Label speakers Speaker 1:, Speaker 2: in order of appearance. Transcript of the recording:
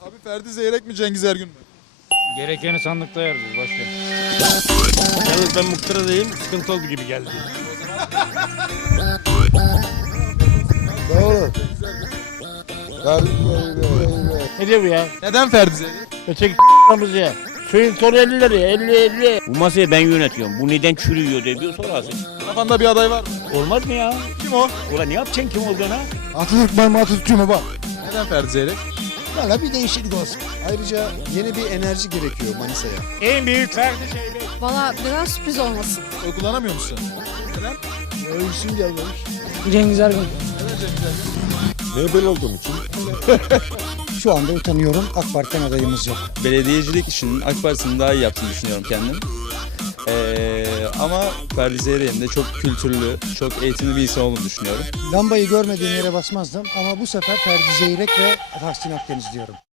Speaker 1: Abi Ferdi Zeyrek mi Cengiz Ergün mü?
Speaker 2: Gerekeni sandıkta yarıyoruz başka.
Speaker 3: Yalnız ben muhtara değilim, sıkıntı oldu gibi geldi.
Speaker 4: Doğru. Ferdi Zeyrek.
Speaker 3: Ne diyor bu ya?
Speaker 1: Neden Ferdi Zeyrek?
Speaker 3: Öteki ya. Suyun sonu 50 lira, 50. Bu masayı ben yönetiyorum. Bu neden çürüyor diye bir sorarsın.
Speaker 1: Kafanda bir aday var mı?
Speaker 3: Olmaz mı ya?
Speaker 1: Kim o?
Speaker 3: Ulan ne yapacaksın kim olduğuna?
Speaker 4: Atatürk ben Atatürk'üme bak.
Speaker 1: Neden Ferdi Zeyrek?
Speaker 4: Valla bir değişiklik olsun. Ayrıca yeni bir enerji gerekiyor Manisa'ya.
Speaker 3: En büyük Ferdi Zeyrek.
Speaker 5: Valla neden sürpriz olmasın?
Speaker 1: Oy kullanamıyor musun? Neden?
Speaker 4: Ölsün gelmemiş.
Speaker 5: Cengiz Ergün.
Speaker 1: Neden Cengiz Ergün?
Speaker 4: Ne ben olduğum için. Şu anda utanıyorum. AK Parti'den adayımız yok.
Speaker 6: Belediyecilik işinin AK Parti'nin daha iyi yaptığını düşünüyorum kendim. Ama Ferdi Zeyrek'in de çok kültürlü, çok eğitimli bir insan olduğunu düşünüyorum.
Speaker 4: Lambayı görmediğim yere basmazdım ama bu sefer Ferdi Zeyrek ve Tahsin Akdeniz diyorum.